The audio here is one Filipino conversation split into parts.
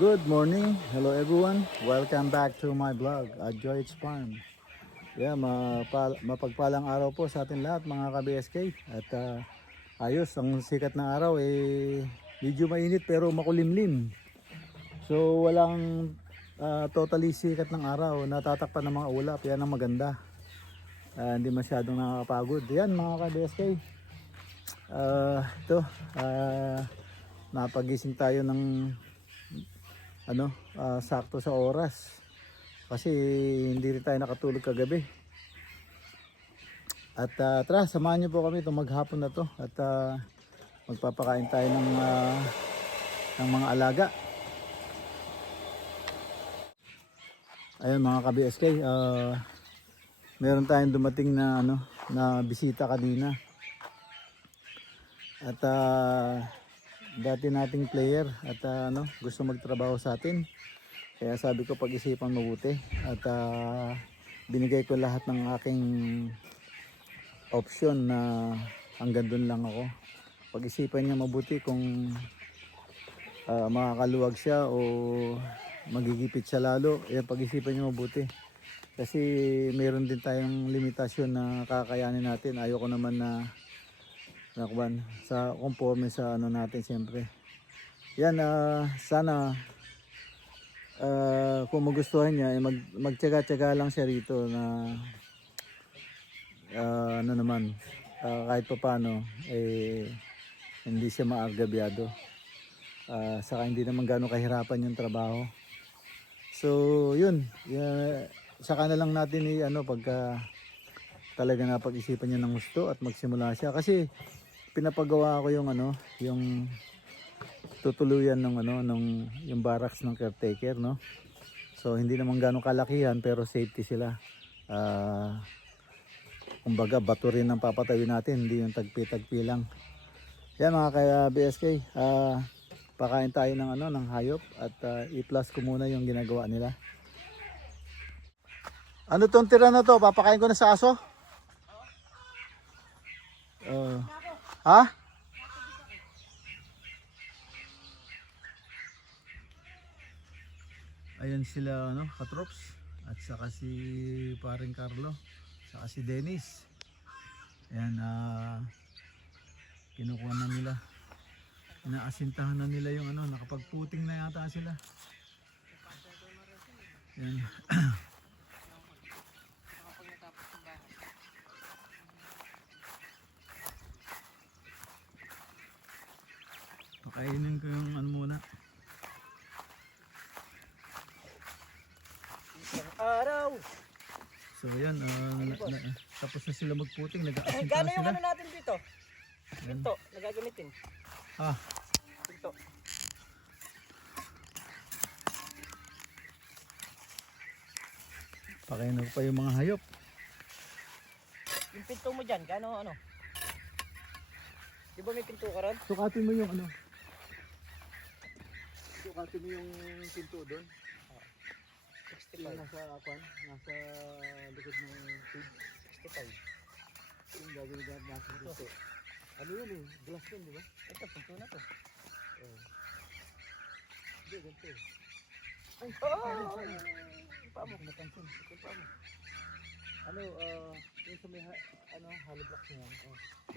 Good morning, hello everyone. Welcome back to my vlog at Joy's Farm. Yeah, mapagpalang araw po sa atin lahat mga ka-BSK. At ayos, ang sikat ng araw medyo mainit pero makulimlim. So walang totally sikat ng araw, natatakpan ng mga ulap. Yan ang maganda. Hindi masyadong nakakapagod. Yan mga ka-BSK. Ito, napagising tayo ng sakto sa oras kasi hindi rin tayo nakatulog kagabi. At tara, samahan niyo po kami itong maghapon na to at magpapakain tayo ng mga alaga. Ayun mga ka-BSK, meron tayong dumating na na bisita kanina. At dati nating player at gusto magtrabaho sa atin. Kaya sabi ko pag-isipan mabuti at binigay ko lahat ng aking option na hanggang doon lang ako. Pag-isipan niya mabuti kung makakaluwag siya o magigipit siya lalo. Pag-isipan niya mabuti. Kasi mayroon din tayong limitasyon na kakayanin natin. Ayoko naman na sa conforme sa natin siyempre. Yan, sana kung magustuhan niya magtiyaga-tiyaga lang siya rito na kahit pa paano hindi siya maagabyado. Saka hindi naman gano'ng kahirapan yung trabaho. So yun, saka na lang natin pagka talaga napag-isipan niya ng gusto at magsimula siya. Kasi pinapagawa ko yung tutuluyan yung barracks ng caretaker, no? So hindi naman ganong kalakihan pero safety sila. Kumbaga bato rin ang papatawin natin, hindi yung tagpi-tagpi lang. Yan mga ka-BSK, pakain tayo ng hayop at i-plus ko muna yung ginagawa nila. Ano tong tira na to? Papakain ko na sa aso? Ha? Ayan sila katrops at saka si paring Carlo, saka si Dennis. Ayan, kinukuha na nila, inaasintahan na nila yung nakapagputing na yata sila. Ayan. Pakainin ko yung muna. Isang araw. So ayan, tapos na sila magputing, nag-aasintahan sila. Gano'n yung natin dito? Pinto, nagagamitin. Pinto. Pakainin ko pa yung mga hayop. Yung pinto mo dyan, gano'n Di ba may pinto ka ron? Sukatin mo yung Sukatin mo yung pinto doon. 65. Yung nasa likod ng tube. 65. Yung gagawin natin nasa pinto. Ano yun glass yun, di ba? Ito, pinto na to. Hindi, ganito Ay, oo! Pa mo, napansin. Pa mo. Yung sa may hollow blocks na yan.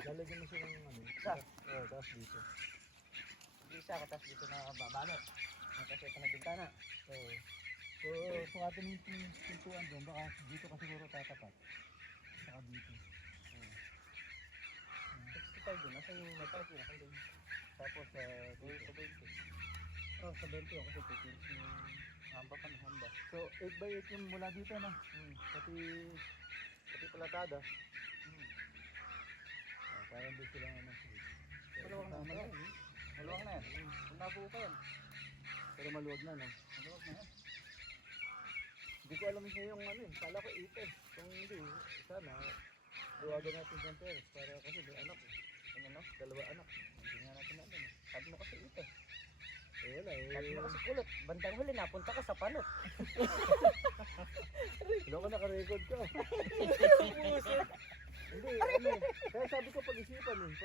Lalagyan mo siya ng Isa? tapos dito. Isa ka, tapos dito na babalot. Kasi ito na bintana. So, sukatin mo yung pintuan doon. Baka dito ka siguro tatapat. Saka dito. 65 doon, nasa yung matapos na doon. Tapos, dito sa 20. Sa 20 ako kasi titis yung Hamba pa na hamba. So 8x8 yung mula dito na. Pati palatada. Parang doon sila Maluwag na yan. Maluwag na yan. Kung nabuo pa yan. Pero maluwag na, no? Maluwag na yan. Hindi ko alam siya yung kala ko 8 Kung hindi, sana luwagan natin ng peres para kasi may anak dalawa anak. Hindi nga natin alam. Sabi mo kasi ito. Wala Sabi mo kasi kulot. Bandang huli napunta ka sa panot. Wala ko naka-record ka. Hindi, kaya sabi ko pag-isipan niya.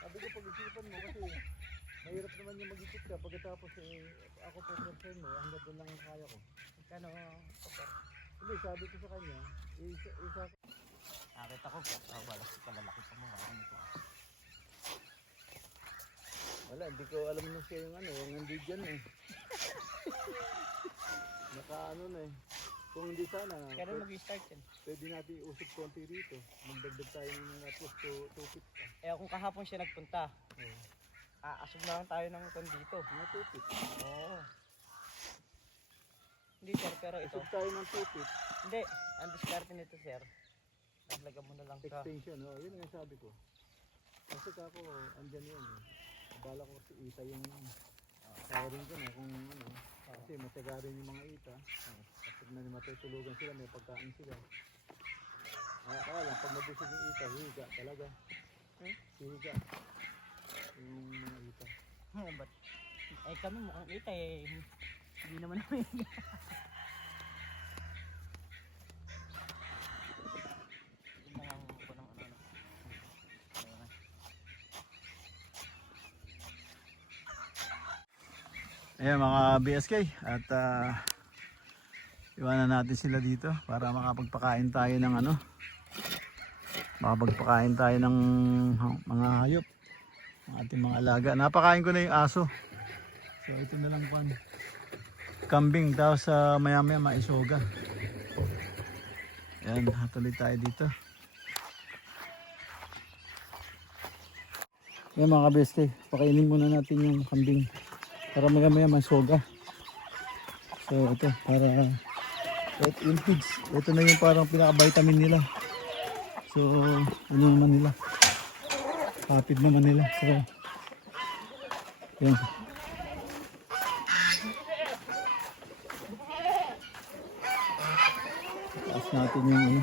Sabi ko pag-isipan mo kasi Mahirap naman yung mag-ikot ka. Pagkatapos ako po concern mo, hanggang doon lang yung kaya ko. Kano, Hindi, sabi ko sa kanya, isa nakita ko, palalaki pa mo. wala, hindi ko alam na siya yung yung nandun dyan Naka na Kung hindi sana, Kano mag-start yan? pwede natin iusip konti rito. Magdagdag tayo ng at least 2 feet pa. Eh kung kahapon siya nagpunta, Oo. aasog na lang tayo ng kon dito. Mga 2 feet. Oo. Hindi sir, pero ito. Usip tayo ng 2 feet. Hindi, ang diskarte nito sir. Naglaga mo na lang sa... Extension, yun ang sabi ko. Kasi ako, andyan yun Bala ko si Ita yung wiring ko na kung kasi mataga rin yung mga Ita. Kapag na matutulugan sila, may pagkain sila. Kaya lang, pag mabusog yung Ita, hihiga talaga. Hihiga. Yung mga Ita. Ba't? Eh kami mukhang ita hindi naman namin. Ayan mga BSK at iwanan natin sila dito para makapagpakain tayo ng makapagpakain tayo ng mga hayop, ng ating mga alaga. Napakain ko na yung aso, so ito na lang kambing, tapos maya maya maisoga. Ayan, hatuloy tayo dito. Ayan mga BSK, pakainin muna natin yung kambing para maya maya masoga. So ito para yung pigs, ito na yung parang pinaka-vitamin nila. So ano naman nila, kapit naman nila. So yan. Taas natin yung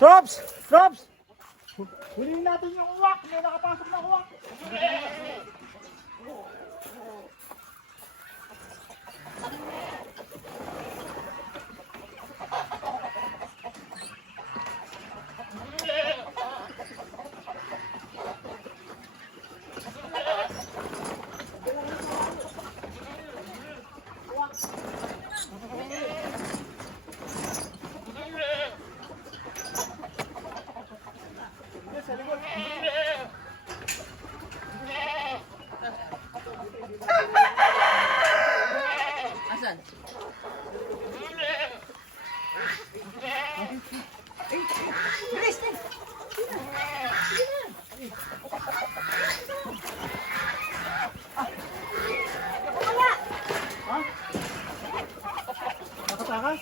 Drops! Drops! Huliin natin yung uwak! May nakapasok na uwak! Asan? Nakatakas?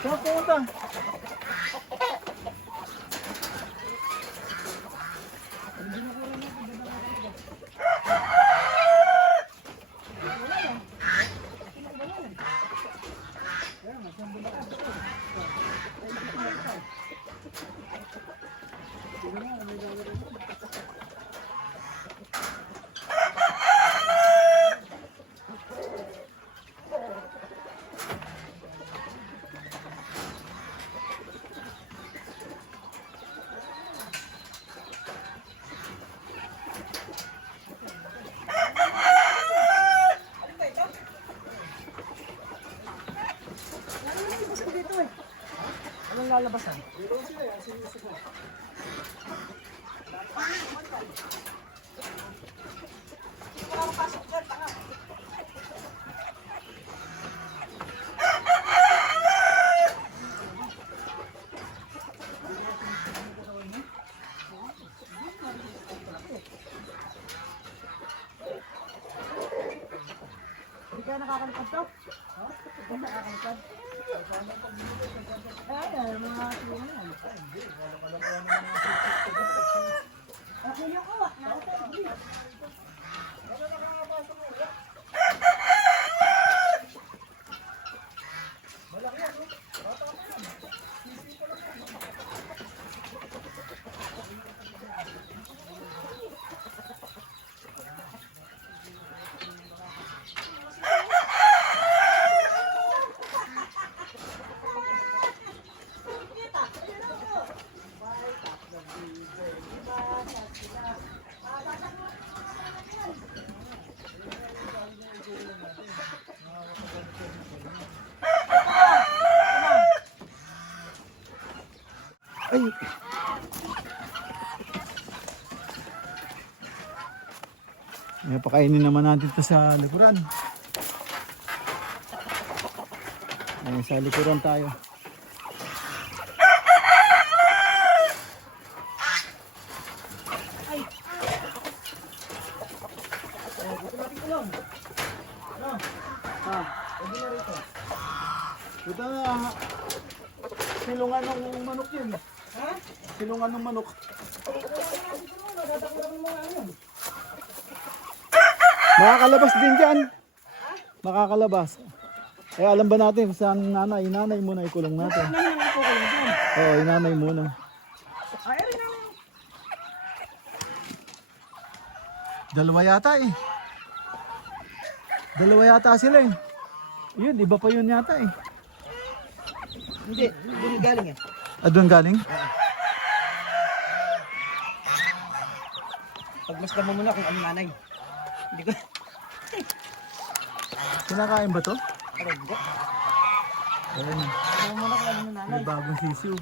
Saan pumunta? Anong lalabasan? Hindi ka nakakalipad to? Hindi ka nakakalipad? Ay, mga tuwa yan. Ako yung uwak. Ay! Ngayon, pakainin naman natin ito sa likuran. Ayun, sa likuran tayo. Ito na, silungan ng manok yun. Ha? Silungan ng manok. Makakalabas din dyan. Makakalabas. Eh alam ba natin saan nanay? Nanay muna ikulong natin. Oo, inanay muna. Dalawa yata eh. Dalawa yata sila eh. Yun, iba pa yun yata eh. Hindi, doon galing eh. Ah, doon galing? Pagmasdan mo muna kung ano nanay. Hindi ko... Kinakain ba to? Alam ko. Ayun. Ano muna kung ano nanay. May bagong sisiw.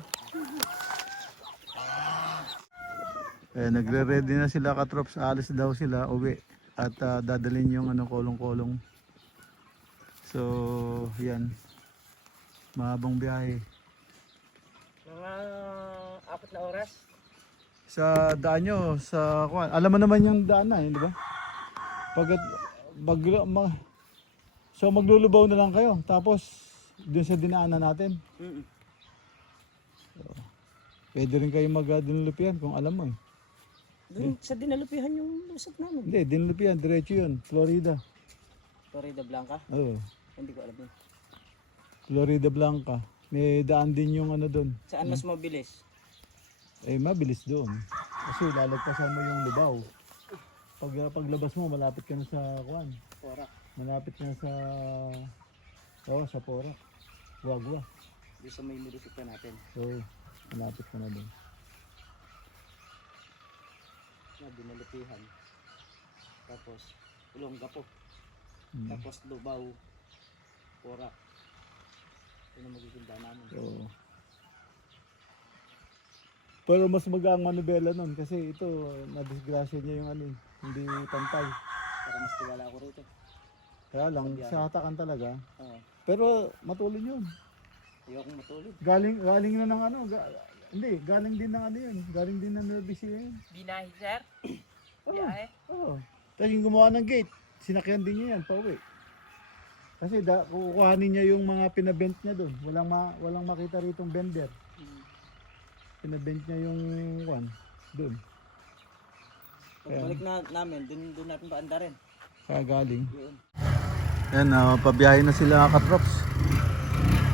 Eh, nagre-ready na sila katrops. Alis daw sila, uwi. At dadalhin yung ano, kolong-kolong. So, yan. Mahabang biyahe. Mga 4 na oras. Sa daan nyo, sa kuwan. Alam mo naman yung daan na, di ba? So maglulubaw na lang kayo. Tapos, dun sa dinaanan natin. So, pwede rin kayo mag-dinlupian kung alam mo eh. Doon sa dinalupihan yung lusot namin. Hindi, dinlupian, diretso yun. Florida. Florida Blanca? Oo. Hindi ko alam yun. Florida Blanca. May daan din yung ano doon. Saan mas mabilis? Eh, mabilis doon. Kasi lalagpasan mo yung lubaw. Paglabas mo, malapit ka na sa kuwan. Porak. Malapit ka na sa... Oo, sa Porak. Wagwa. Doon sa may munisipyo natin. So, malapit ka na doon. Na dinalupihan. Tapos, Olongapo. Hmm. Tapos, Lubao. Porak. Ito na magiging daan namin. So, pero mas magang manubela nun kasi ito, nadisgrasya niya yung ano, hindi pantay. Para mas tiwala ako rito. Kaya lang, sa hatakan talaga. Oo. Pero matulin yun. Ayokong matulid. Galing na ng ano, hindi, galing din ng ano yun. Galing din ng nervous yun. Binahe, sir? Biyahe? Oo. Tapos yung gumawa ng gate, sinakyan din niya yan, pauwi. Kasi kukuhanin niya yung mga pinabent niya doon. Walang makita ritong bender. Pinabent niya yung one doon. Pagbalik na namin, doon natin paanda rin. Kaya galing. Yun. Ayan, pabiyahe na sila katrops.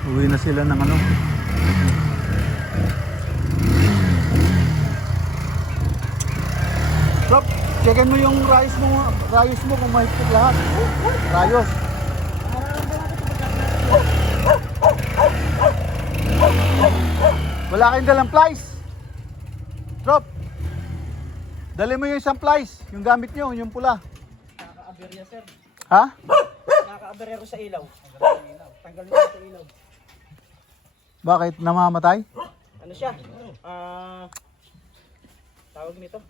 Uwi na sila ng ano. Trop, checkin mo yung rayos mo kung mahigpit lahat. Rayos. Wala kayong dalang plies. Trop, dali mo yung isang plies, yung gamit nyo, yung pula. Nakaka-aberya, sir. Ha? Nakaka-aberya ko sa ilaw. Tanggalin ko sa ilaw. Bakit? Namamatay? Ano siya? Tawag nito?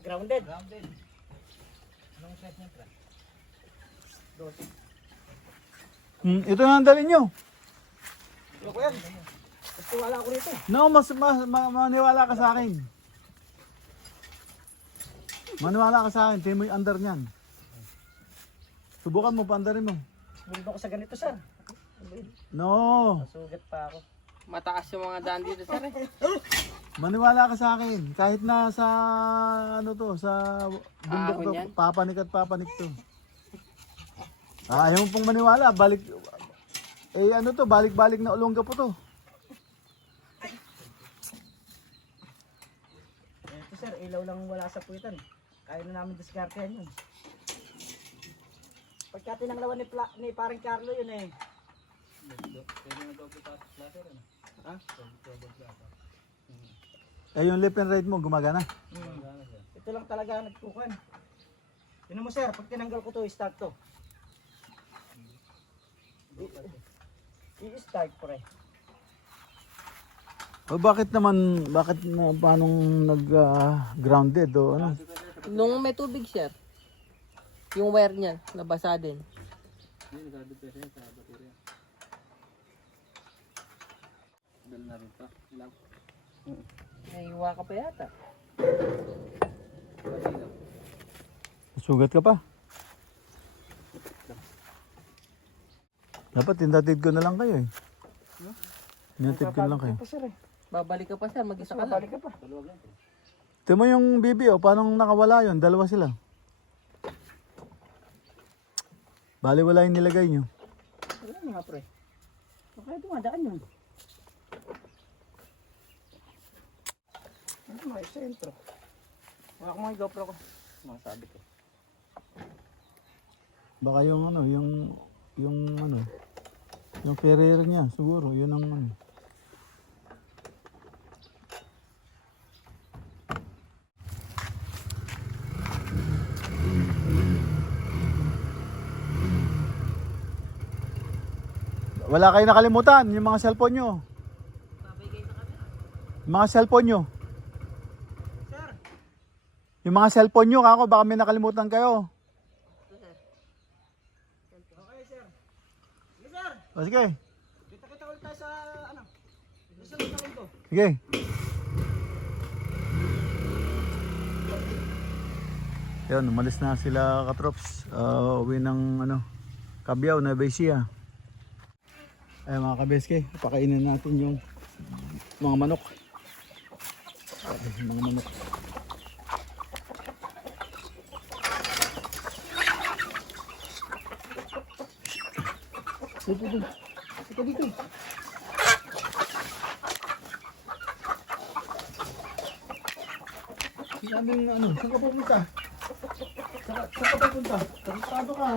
Grounded. Grounded. Anong size niya, pre? Ito na ang dalhin nyo. Ano ko yan? Gusto wala ako rito. No, maniwala ka sa akin. Maniwala ka sa akin, tingin mo yung under niyan. Subukan mo, paandarin mo. Sumunod ako sa ganito, sir. No, Sugat pa ako. Mataas yung mga daan dito, sir. maniwala ka sa akin. Kahit na sa ano to, sa bundok Ahon to, yan? papanik at papanik to. Ayaw mo pong maniwala, balik. Eh ano to, balik-balik na ulongga po to. Ito, sir, ilaw lang wala sa puwitan. Kaya na namin diskartehan yun. Pagka tinanglawan ni parang Carlo yun eh. Ha? Eh yung left and right mo, gumagana. Ito lang talaga nagkukan. Yun mo, sir, pag tinanggal ko to, start to. I-start, pre. O bakit naman, paano nag-grounded o ano? Nung may tubig, sir. Yung wire niya, nabasa din. May iwa ka pa yata. Sugat ka pa? Dapat tinatid ko na lang kayo eh. Tinatid ko na lang kayo. Babalik ka pa, sir. Mag-isa ka lang. Ito mo yung bibi o, paano nakawala yun? Dalawa sila. Bali wala yung nilagay nyo. Wala nga pre. Baka dumadaan yun. Ano may sentro? Wala akong may GoPro ko. Masabi ko. Baka yung ano, yung carrier niya siguro, yun ang ano. Wala kayo nakalimutan, yung mga cellphone nyo. Yung mga cellphone nyo. Yung mga cellphone nyo, kako, baka may nakalimutan kayo. Okay sir. Sige sir. O sige, Kita-kita ulit tayo sa ano. Susunod na rin to. sige. Yun, umalis na sila katrops. Uwi ng ano, Cabiao na Besia. Ay mga kabeske, pakainin natin yung mga manok. Ay, mga manok. Ito dito. Sinabi ng ano, saan ka pupunta? Saan ka pupunta? Tarantado ka.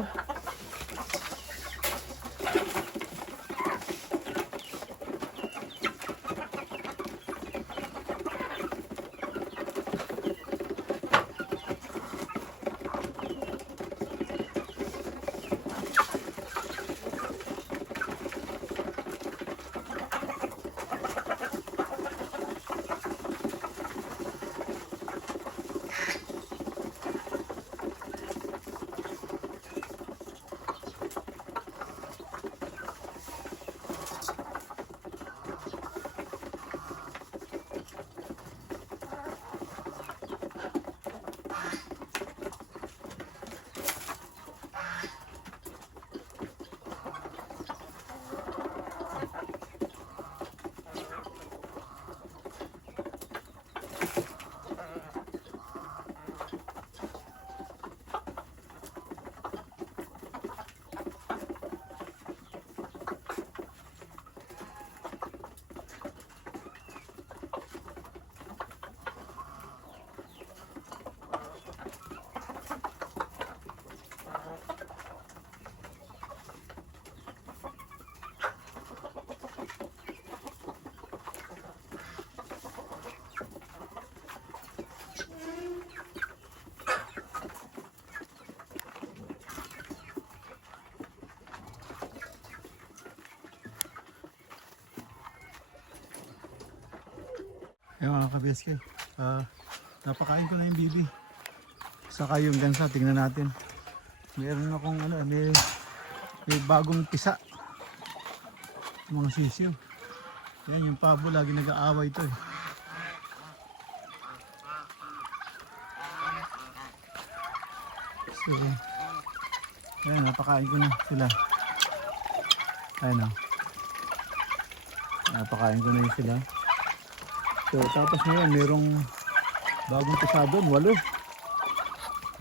Yung mga kabeske, napakain ko na yung bibi. Saka yung gansa, tingnan natin. Meron akong ano, may bagong pisa. Mga sisiyo. Yan, yung pabo lagi nag-aaway ito eh. So, yan, napakain ko na sila. Ayun o. Napakain ko na yun sila. So, tapos ngayon, merong bagong pisa doon, 8.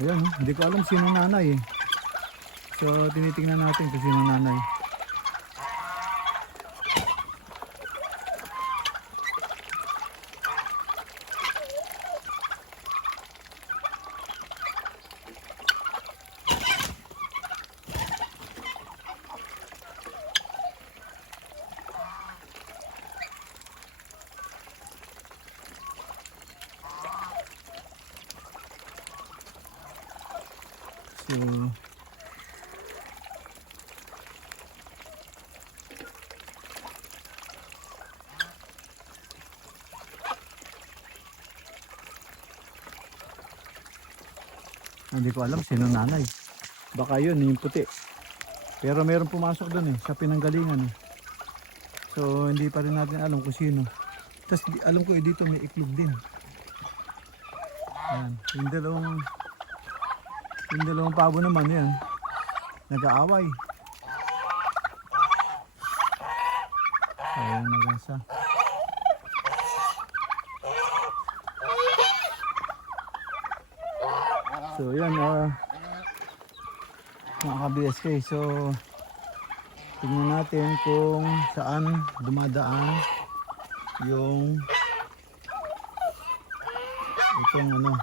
Ayan, hindi ko alam sino nanay eh. So, tinitingnan natin kung sino nanay. So, Hindi ko alam sino nanay. Baka yun, yung puti. Pero meron pumasok doon sa pinanggalingan So hindi pa rin natin alam kung sino. Tapos alam ko dito may iklog din. Ayan. Yung dalawang pabo naman yan. Nag-aaway. Ayan, nagasa. So yan, mga ka-BSK. So tingnan natin kung saan dumadaan yung itong ano.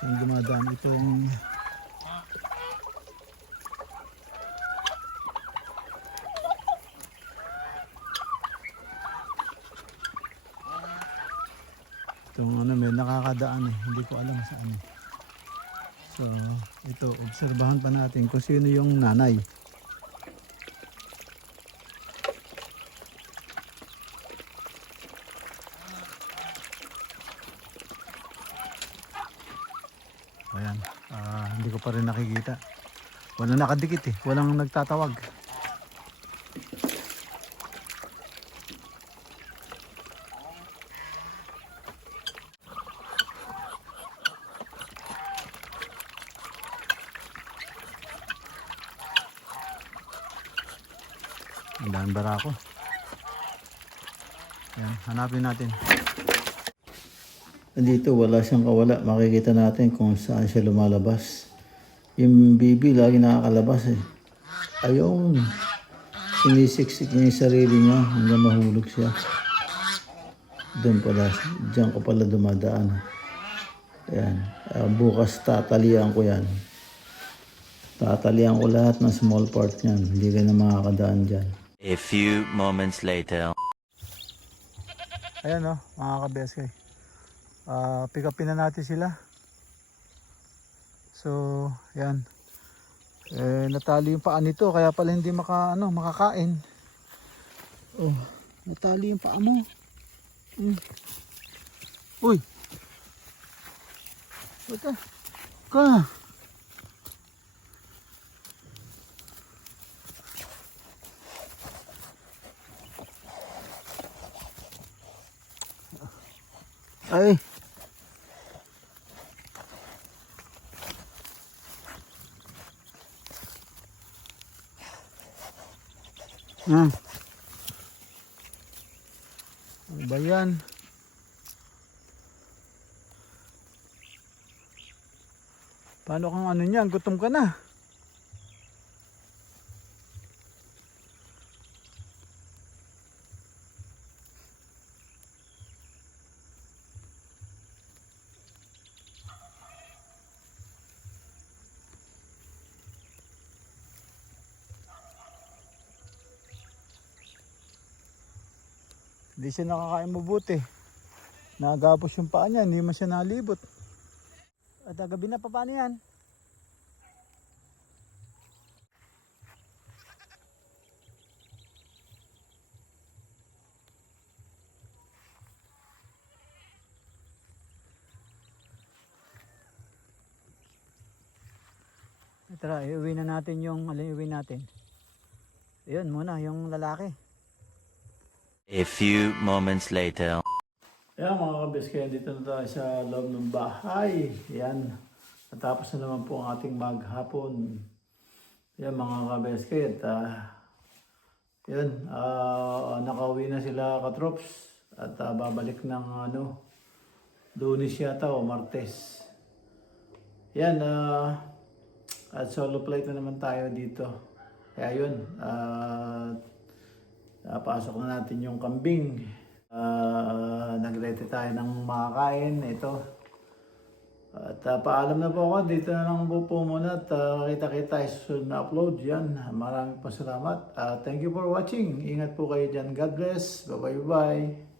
Saan dumadaan itong ano, may nakakadaan hindi ko alam saan. So ito, obserbahan pa natin kung sino yung nanay. Ayan, hindi ko pa rin nakikita. Walang nakadikit walang nagtatawag. Ang daan barako. Ayan, hanapin natin. Dito wala siyang kawala. Makikita natin kung saan siya lumalabas. Yung bibi lagi nakakalabas Ayun. Sinisiksik niya yung sarili niya hanggang mahulog siya. Doon pala. Diyan ko pala dumadaan. Ayan. Bukas tatalian ko yan. Tatalian ko lahat ng small part niyan. Hindi ka na makakadaan dyan. A few moments later. Ayan mga ka-BSK. Pick upin na natin sila. So, yan. Natali yung paa nito kaya pala hindi makakain. Oh, natali yung paa mo. Uy. Bata. Ka. Ay. Ano ba yan? Paano kang ano niyan? Gutom ka na. Hindi siya nakakain mabuti. Nagapos yung paa niya, hindi man siya nalibot. At gabi na pa, paano yan? Tara, iuwi na natin yung iuwi natin. Ayun muna, yung lalaki. A few moments later. Ayan mga kabiskaya, dito na tayo sa loob ng bahay. Ayan, natapos na naman po ang ating maghapon. Ayan mga kabiskaya, nakauwi na sila katrops. At babalik ng Lunes yata o Martes. Ayan, at solo plate na naman tayo dito. Kaya yun, pasok na natin yung kambing. Nagrete tayo ng makakain. Ito. At paalam na po ako. Dito na lang po muna. At kita-kita tayo sa susunod na upload. Yan. Maraming po salamat. Thank you for watching. Ingat po kayo dyan. God bless. Bye-bye.